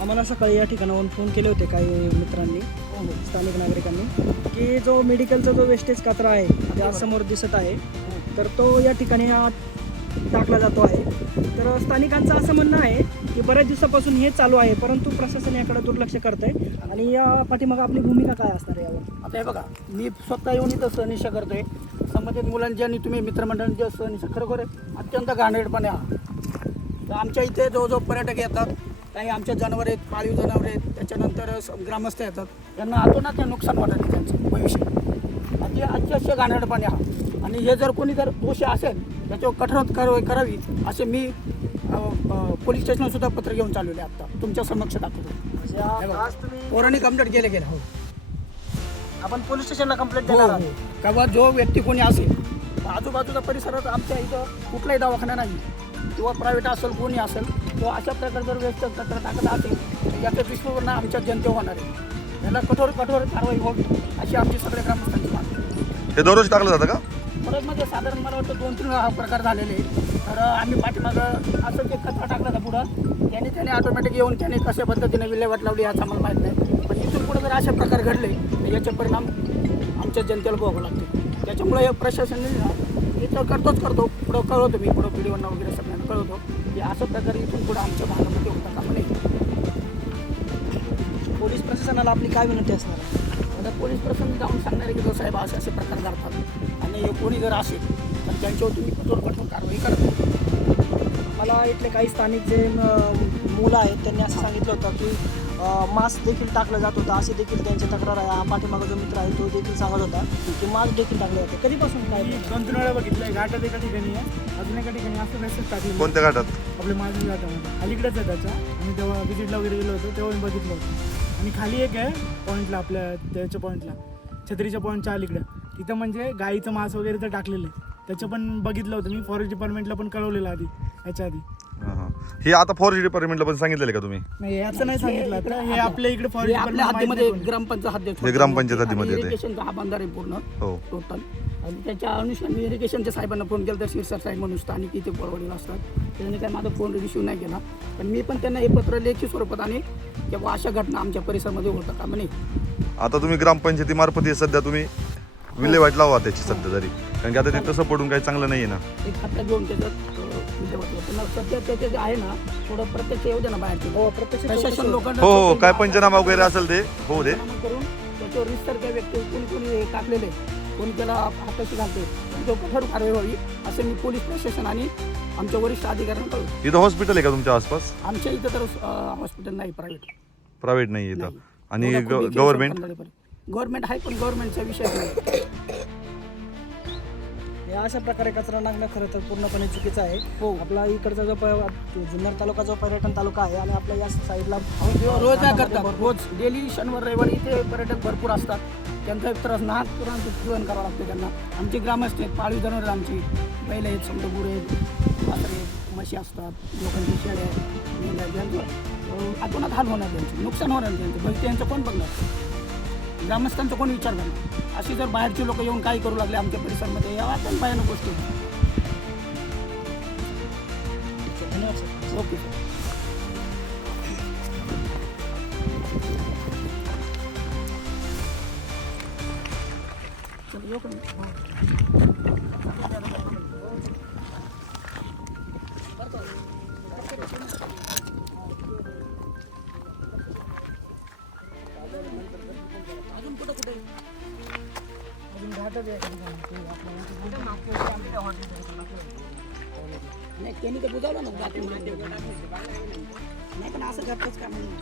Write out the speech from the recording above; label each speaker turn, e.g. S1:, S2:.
S1: आम्हाला सकाळी या ठिकाणाहून फोन केले होते काही मित्रांनी स्थानिक नागरिकांनी की जो मेडिकलचा जो वेस्टेज कचरा आहे ज्या समोर दिसत आहे तर तो या ठिकाणी टाकला जातो आहे. तर स्थानिकांचं असं म्हणणं आहे की बऱ्याच दिवसापासून हे चालू आहे परंतु प्रशासन याकडे दुर्लक्ष करतंय. आणि या पाठीमागं आपली भूमिका काय असणार आहे यावर?
S2: आता हे बघा मी स्वतः येऊन इथं सहनिशा करतोय. संबंधित मुलांची आणि तुम्ही मित्रमंडळांची सहनिशा खरोखर अत्यंत घाणेरडपणे हा तर आमच्या इथे जो जो पर्यटक येतात. काही आमच्या जनावर आहेत पाळीव जनावर आहेत. त्याच्यानंतर ग्रामस्थ येतात. त्यांना अतोनात ते नुकसान वाटत आहे त्यांचं भविष्य. अति अत्यंत घाणेरडपणे हा. आणि हे जर कोणी जर दोषी असेल त्याच्यावर कठोर कारवाई करावी असे मी पोलीस स्टेशनला सुद्धा पत्र घेऊन चालवले आता. तुमच्या समक्ष दाखवतो. पोरांनी कंप्लेंट केले गेले हो.
S1: आपण पोलीस स्टेशनला कंप्लेंट
S2: हो हो.
S1: आहात.
S2: किंवा जो व्यक्ती कोणी असेल आजूबाजूचा परिसरात आमच्या इथं कुठलाही दवाखाना नाही. किंवा प्रायव्हेट असेल कोणी असेल तो अशा प्रकारे जर व्यस्त कचरा टाकत असेल तर याचा दुष्परिणाम आमच्या जनते होणार आहे. याला कठोर कठोर कारवाई होईल अशी आमची सगळ्या ग्रामस्थांची मागणी.
S3: हे दररोज टाकलं जातं का?
S2: परत म्हणजे साधारण मला वाटतं दोन तीन हा प्रकार झालेले. तर आम्ही पाठीमागं असं जे कचरा टाकला होता पुढं त्याने त्याने ऑटोमॅटिक येऊन त्याने कशा पद्धतीने विल्हेवाट लावली याचं आम्हाला माहीत नाही. पण इथून पुढे जर असे प्रकार घडले तर याचे परिणाम आमच्या जनतेला भोगावं लागते त्याच्यामुळे हे प्रशासनाने ना करतोच करतो. पुढं कळवतो मी पुढं पिढीवरनं वगैरे सगळ्यांना कळवतो. की असं प्रकारे इथून पुढं आमच्या भागामध्ये होता कामा नये
S1: पोलीस प्रशासनाला आपली काय विनंती असणार?
S2: आता पोलीस प्रशासन जाऊन सांगणार आहे की जो साहेब असे असे प्रकार घडतात आणि हे कोणी जर असेल तर त्यांच्यावर तुम्ही कठोर कठोर कारवाई करा.
S1: मला इथले काही स्थानिक जे मुलं आहेत त्यांनी असं सांगितलं होतं की मास्क देखील टाकलं जात होतं. असे देखील त्यांची तक्रार आहे. हा पाठीमागा जो मित्र आहे तो देखील सांगत होता की मास्क देखील टाकले जाते. कधीपासून काय?
S4: दोन वेळा बघितलंय. घाटात एका ठिकाणी आहे. अजून एका ठिकाणी असं मेसेज टाकले
S3: कोणत्या घाटात?
S4: आपल्या माझ्या घाटामध्ये. अलीकडेच आहे त्याच्या. आम्ही तेव्हा व्हिजिटला वगैरे गेलो होतो तेव्हा मी बघितलं होतं. आणि खाली एक आहे पॉईंटला आपल्या त्याच्या पॉईंटला छत्रीच्या पॉईंटच्या अलीकडं. तिथं म्हणजे गाईचं मांस वगैरे तर टाकलेलं आहे. त्याचं पण बघितलं होतं मी. फॉरेस्ट डिपार्टमेंटला पण कळवलेलं आधी याच्या आधी.
S3: हा, हा. हे आता फॉरेस्ट डिपार्टमेंटला पण सांगितलेलं का तुम्ही?
S4: नाही याचं नाही सांगितलं आता हे आपल्या इकडे
S2: हे
S4: फॉरेस्ट
S2: आपल्या हद्दीमध्ये ग्रामपंचायत हद्दीत
S3: हे ग्रामपंचायत हद्दीमध्ये
S2: आणि
S3: येते.
S2: इरिगेशनचा हा बंधार आहे पूर्ण
S3: हो.
S2: टोटल आणि त्याच्या अनुषंगाने इरिगेशनच्या साहेबांना फोन केला तर शिरसाट साहेब म्हणून स्थानिक इथे परवडीला असतात. त्यांनी काय माझा फोन रिसिव्ह नाही केला. पण मी पण त्यांना हे पत्र लेखी स्वरूपात आणि किंवा अशा घटना आमच्या परिसरामध्ये होतं का म्हणे
S3: आता तुम्ही ग्रामपंचायतीमार्फत हे सध्या तुम्ही विल्हेवाट लावा त्याची सध्या तरी. कारण की आता ते तसं पडून काही चांगलं नाही आहे ना.
S2: एक खात्यात घेऊन. पण सध्या त्याचे जे आहे ना थोडं प्रत्यक्ष येऊ दे ना बाहेरचे.
S1: हो प्रत्यक्ष
S2: प्रशासन लोकांना
S3: हो हो काय. पंचनामा वगैरे असेल ते हो दे.
S2: पंचनामा करून त्याच्यावर रिस्तर त्या व्यक्ती कोणी कोणी हे टाकलेले कोणी त्याला हाताशी घालते त्याच्यावर कठोर कारवाई व्हावी असे मी पोलीस प्रशासन आणि आमच्या वरिष्ठ अधिकाऱ्यांना कळवतो.
S3: इथं हॉस्पिटल आहे का तुमच्या आसपास?
S2: आमच्या इथं तर हॉस्पिटल नाही प्रायव्हेट.
S3: प्रायव्हेट नाही इथं. आणि गव्हर्नमेंट?
S2: गव्हर्नमेंट आहे पण गव्हर्नमेंटचा विषय नाही.
S1: अशा प्रकारे कचरा टाकणं खरं तर पूर्णपणे चुकीचं आहे.
S2: हो.
S1: आपला इकडचा जो प- जुन्नर तालुका जो पर्यटन तालुका आहे आणि आपल्या या साईडला
S2: रोज काय करतात? रोज डेली शनिवार रविवारी इथे पर्यटक भरपूर असतात. त्यांचा एक त्रास नाहक तुरंत पूरण करावं लागतं त्यांना. आमचे ग्रामस्थ आहेत पाळीव जनावर आमची. बैल आहेत समजा गुरे आहेत आहेत म्हशी असतात लोकांची शेळ्या आहेत मेंढ्या आहेत. त्यांचं अं, अतोनात हाल होणार त्यांचे. नुकसान होणार त्यांचं. भविष्य त्यांचं कोण बघणार? ग्रामस्थांचा कोण विचार करणार? अशी जर बाहेरचे लोक येऊन काही करू लागले आमच्या परिसरामध्ये या पण भयानक गोष्टी.
S1: धन्यवाद सर.
S2: Okay sir. चल, नाही त्यांनी तर बुजावलं नव्हतं नाही पण असं करतच का म्हणून